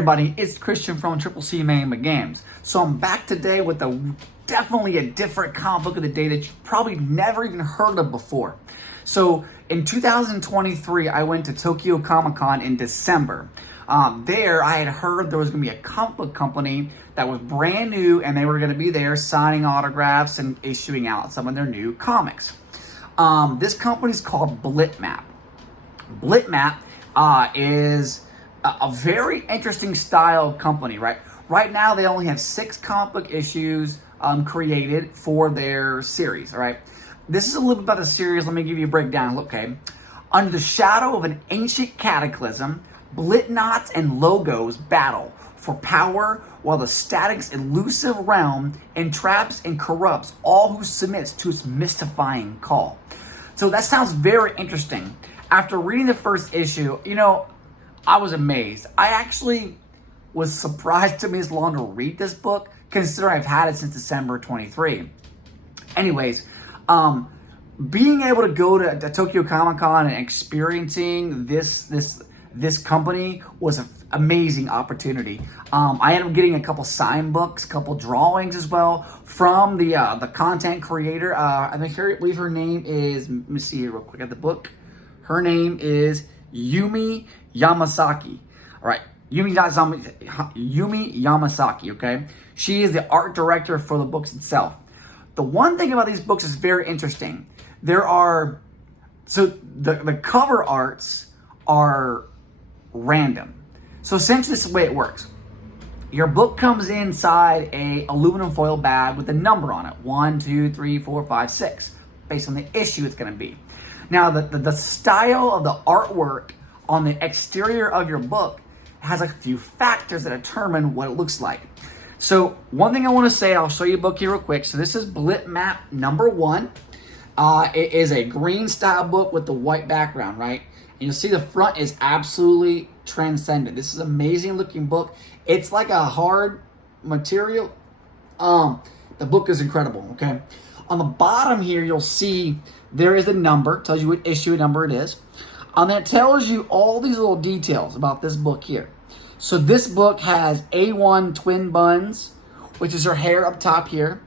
everybody, it's Christian from Triple C Mania Games. So I'm back today with definitely a different comic book of the day that you've probably never even heard of before. So in 2023, I went to Tokyo Comic Con in December. There, I had heard there was going to be a comic book company that was brand new, and they were going to be there signing autographs and issuing out some of their new comics. This company is called Blitmap. Blitmap is a very interesting style company, right? Right now, they only have 6 comic book issues created for their series, all right? This is a little bit about the series. Let me give you a breakdown, okay? Under the shadow of an ancient cataclysm, Blitnots and Logos battle for power while the static's elusive realm entraps and corrupts all who submits to its mystifying call. So that sounds very interesting. After reading the first issue, I was amazed. I actually was surprised it took me this long to read this book, considering I've had it since December 23. Anyways, being able to go to Tokyo Comic Con and experiencing this company was an amazing opportunity. I ended up getting a couple signed books, a couple drawings as well from the content creator. I believe her name is, let me see here real quick at the book. Her name is Yumi Yamasaki. All right, Yumi Yamasaki, okay? She is the art director for the books itself. The one thing about these books is very interesting. The cover arts are random. So essentially this is the way it works. Your book comes inside a aluminum foil bag with a number on it. 1, 2, 3, 4, 5, 6. Based on the issue it's going to be. Now, the style of the artwork on the exterior of your book has a few factors that determine what it looks like. So, one thing I want to say, I'll show you a book here real quick. So, this is Blitmap number 1. It is a green style book with the white background, right? And you'll see the front is absolutely transcendent. This is an amazing looking book. It's like a hard material. The book is incredible, okay? On the bottom here, you'll see there is a number, tells you what issue number it is. And that tells you all these little details about this book here. So this book has A1 twin buns, which is her hair up top here.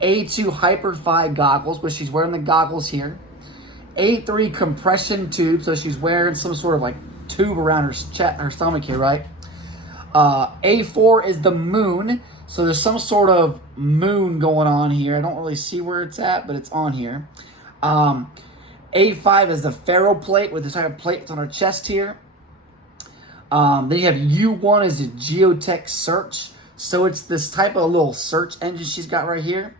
A2 Hyper-Fi goggles, which she's wearing the goggles here. A3 compression tube, so she's wearing some sort of like tube around her stomach here, right? A4 is the moon. So there's some sort of moon going on here. I don't really see where it's at, but it's on here. A5 is the ferro plate with this type of plate that's on her chest here. Then you have U1 is a geotech search. So it's this type of little search engine she's got right here.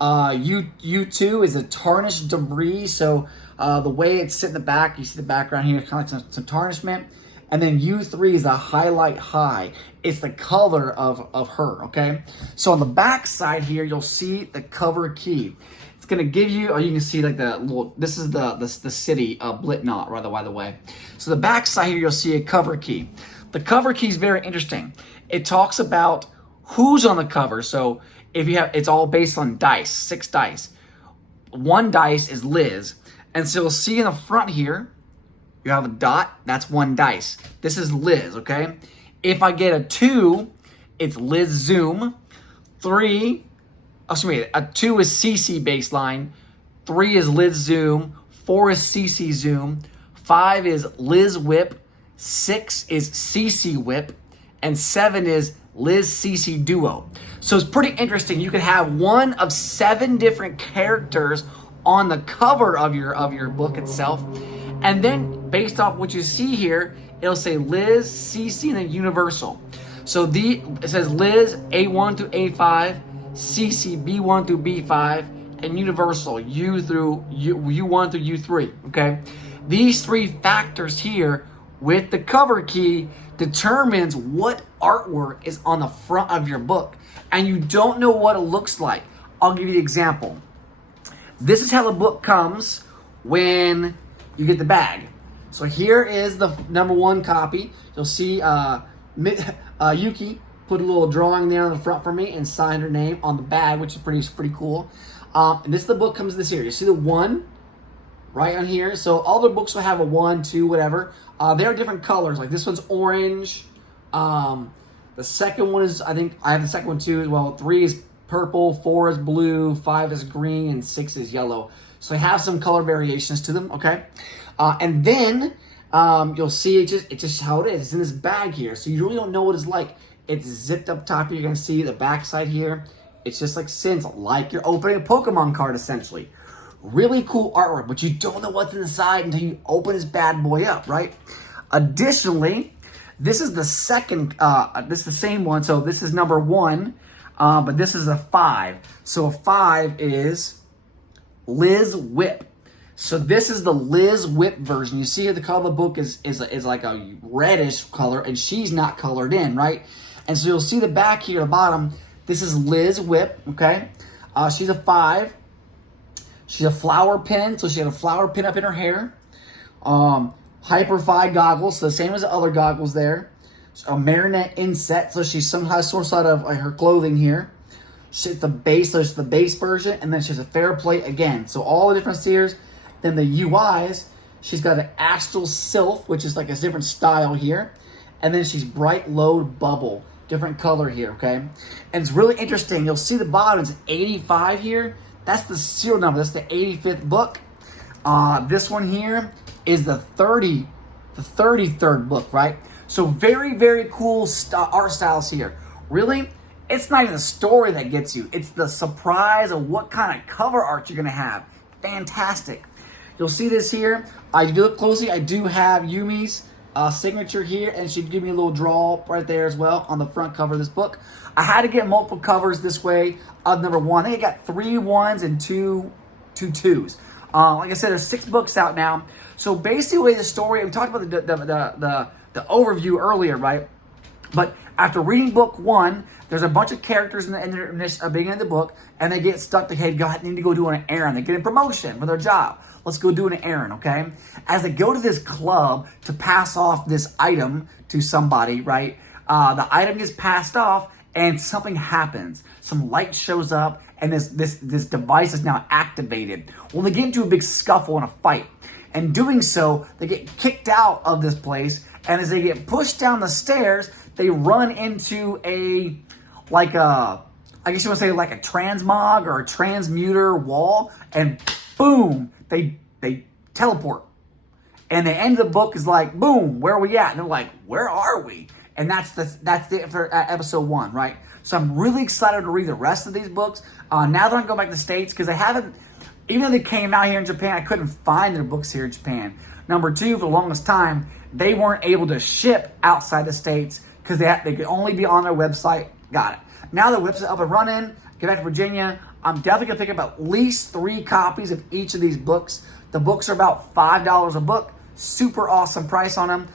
U2 is a tarnished debris. So the way it's sit in the back, you see the background here, kind of like some tarnishment. And then U3 is a highlight high. It's the color of her, okay? So on the back side here, you'll see the cover key. It's gonna give you, or you can see like the little, this is the city of Blitnot, rather, by the way. So the back side here, you'll see a cover key. The cover key is very interesting. It talks about who's on the cover. So if you have, it's all based on dice, 6 dice. 1 dice is Liz. And so you'll see in the front here, you have a dot, that's 1 dice. This is Liz, okay? If I get a 2, it's Liz Zoom. 3, a 2 is CC baseline. 3 is Liz Zoom. 4 is CC Zoom. 5 is Liz Whip. 6 is CC Whip. And 7 is Liz CC Duo. So it's pretty interesting. You could have one of 7 different characters on the cover of your book itself. And then, based off what you see here, it'll say Liz, CC, and then Universal. So it says Liz, A1 through A5, CC, B1 through B5, and Universal, U1 through U3, okay? These 3 factors here with the cover key determines what artwork is on the front of your book. And you don't know what it looks like. I'll give you an example. This is how the book comes when you get the bag. So here is the number 1 copy. You'll see Yuki put a little drawing there on the front for me and signed her name on the bag, which is pretty cool. And this is the book comes in this here. You see the 1 right on here. So all the books will have a 1, 2, whatever. They are different colors. Like this one's orange. The second one is, I think I have the second one too. Well, 3 is purple, 4 is blue, 5 is green, and 6 is yellow. So I have some color variations to them, okay? And then you'll see it's just how it is. It's in this bag here, so you really don't know what it's like. It's zipped up top here. You're gonna see the back side here. It's just like Sins, like you're opening a Pokemon card, essentially. Really cool artwork, but you don't know what's inside until you open this bad boy up, right? Additionally, this is the second, this is the same one, so this is number 1, but this is a 5. So a 5 is Liz Whip. So this is the Liz Whip version. You see here the color of the book is like a reddish color, and she's not colored in, right? And so you'll see the back here at the bottom. This is Liz Whip, okay? She's a 5. She's a flower pin, so she had a flower pin up in her hair. Hyperfy goggles, so the same as the other goggles there. A marionette inset, so she's somehow sourced out of her clothing here. She's the base, so it's the base version, and then she's a fair plate again. So all the different tiers. Then the UIs, she's got an astral sylph, which is like a different style here. And then she's bright load bubble, different color here, okay? And it's really interesting. You'll see the bottom, it's 85 here. That's the serial number. That's the 85th book. This one here is the 33rd book, right? So very, very cool art styles here. Really, it's not even the story that gets you. It's the surprise of what kind of cover art you're going to have. Fantastic. You'll see this here. If you look closely, I do have Yumi's signature here, and she give me a little draw right there as well on the front cover of this book. I had to get multiple covers this way of number 1. I think I got 3 1s and 2 2s. Like I said, there's 6 books out now. So basically, the story, we talked about the overview earlier, right? But after reading book 1, there's a bunch of characters in the beginning of the book, and they get stuck. They need to go do an errand. They get a promotion for their job. Let's go do an errand, okay? As they go to this club to pass off this item to somebody, right? The item gets passed off, and something happens. Some light shows up, and this device is now activated. Well, they get into a big scuffle and a fight. And doing so, they get kicked out of this place, and as they get pushed down the stairs, they run into I guess you want to say like a transmog or a transmuter wall, and boom, they teleport. And the end of the book is like, boom, where are we at? And they're like, where are we? And that's it for episode 1, right? So I'm really excited to read the rest of these books. Now that I'm going back to the States, because I haven't, even though they came out here in Japan, I couldn't find their books here in Japan. Number 2, for the longest time, they weren't able to ship outside the States because they could only be on their website. Got it. Now the website up and running, get back to Virginia, I'm definitely going to pick up at least 3 copies of each of these books. The books are about $5 a book. Super awesome price on them.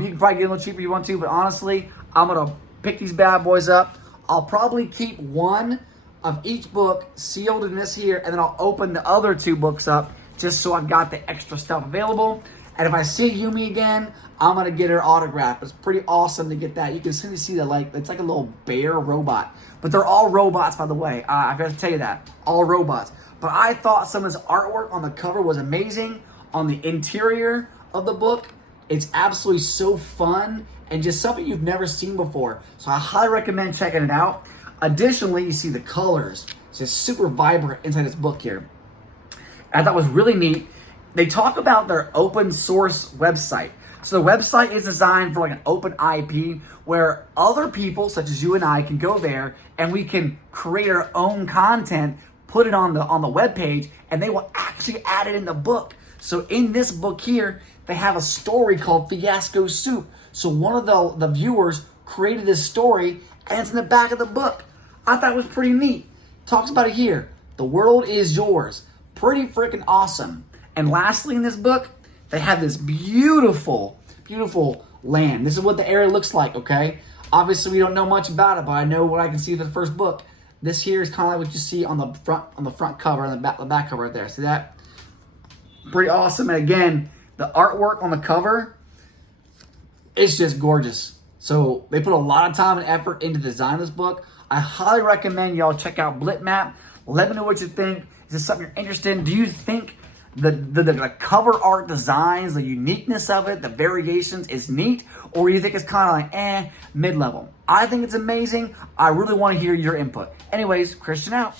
You can probably get a little cheaper if you want to, but honestly, I'm going to pick these bad boys up. I'll probably keep 1 of each book sealed in this here, and then I'll open the other 2 books up just so I've got the extra stuff available. And if I see Yumi again, I'm going to get her autograph. It's pretty awesome to get that. You can simply see that, it's like a little bear robot. But they're all robots, by the way. I got to tell you that. All robots. But I thought some of this artwork on the cover was amazing. On the interior of the book, it's absolutely so fun and just something you've never seen before. So I highly recommend checking it out. Additionally, you see the colors. It's just super vibrant inside this book here. And I thought it was really neat. They talk about their open source website. So the website is designed for like an open IP where other people, such as you and I, can go there and we can create our own content, put it on the webpage, and they will actually add it in the book. So in this book here, they have a story called Fiasco Soup. So one of the viewers created this story, and it's in the back of the book. I thought it was pretty neat. Talks about it here. The world is yours. Pretty freaking awesome. And lastly in this book, they have this beautiful, beautiful land. This is what the area looks like, okay? Obviously, we don't know much about it, but I know what I can see for the first book. This here is kind of like what you see on the front cover and the back cover right there. See that? Pretty awesome. And again, the artwork on the cover, it's just gorgeous. So they put a lot of time and effort into the design of this book. I highly recommend y'all check out Blitmap. Let me know what you think. Is this something you're interested in? Do you think the cover art designs, the uniqueness of it, the variations is neat, or you think it's kind of like, mid-level? I think it's amazing. I really want to hear your input. Anyways, Christian out.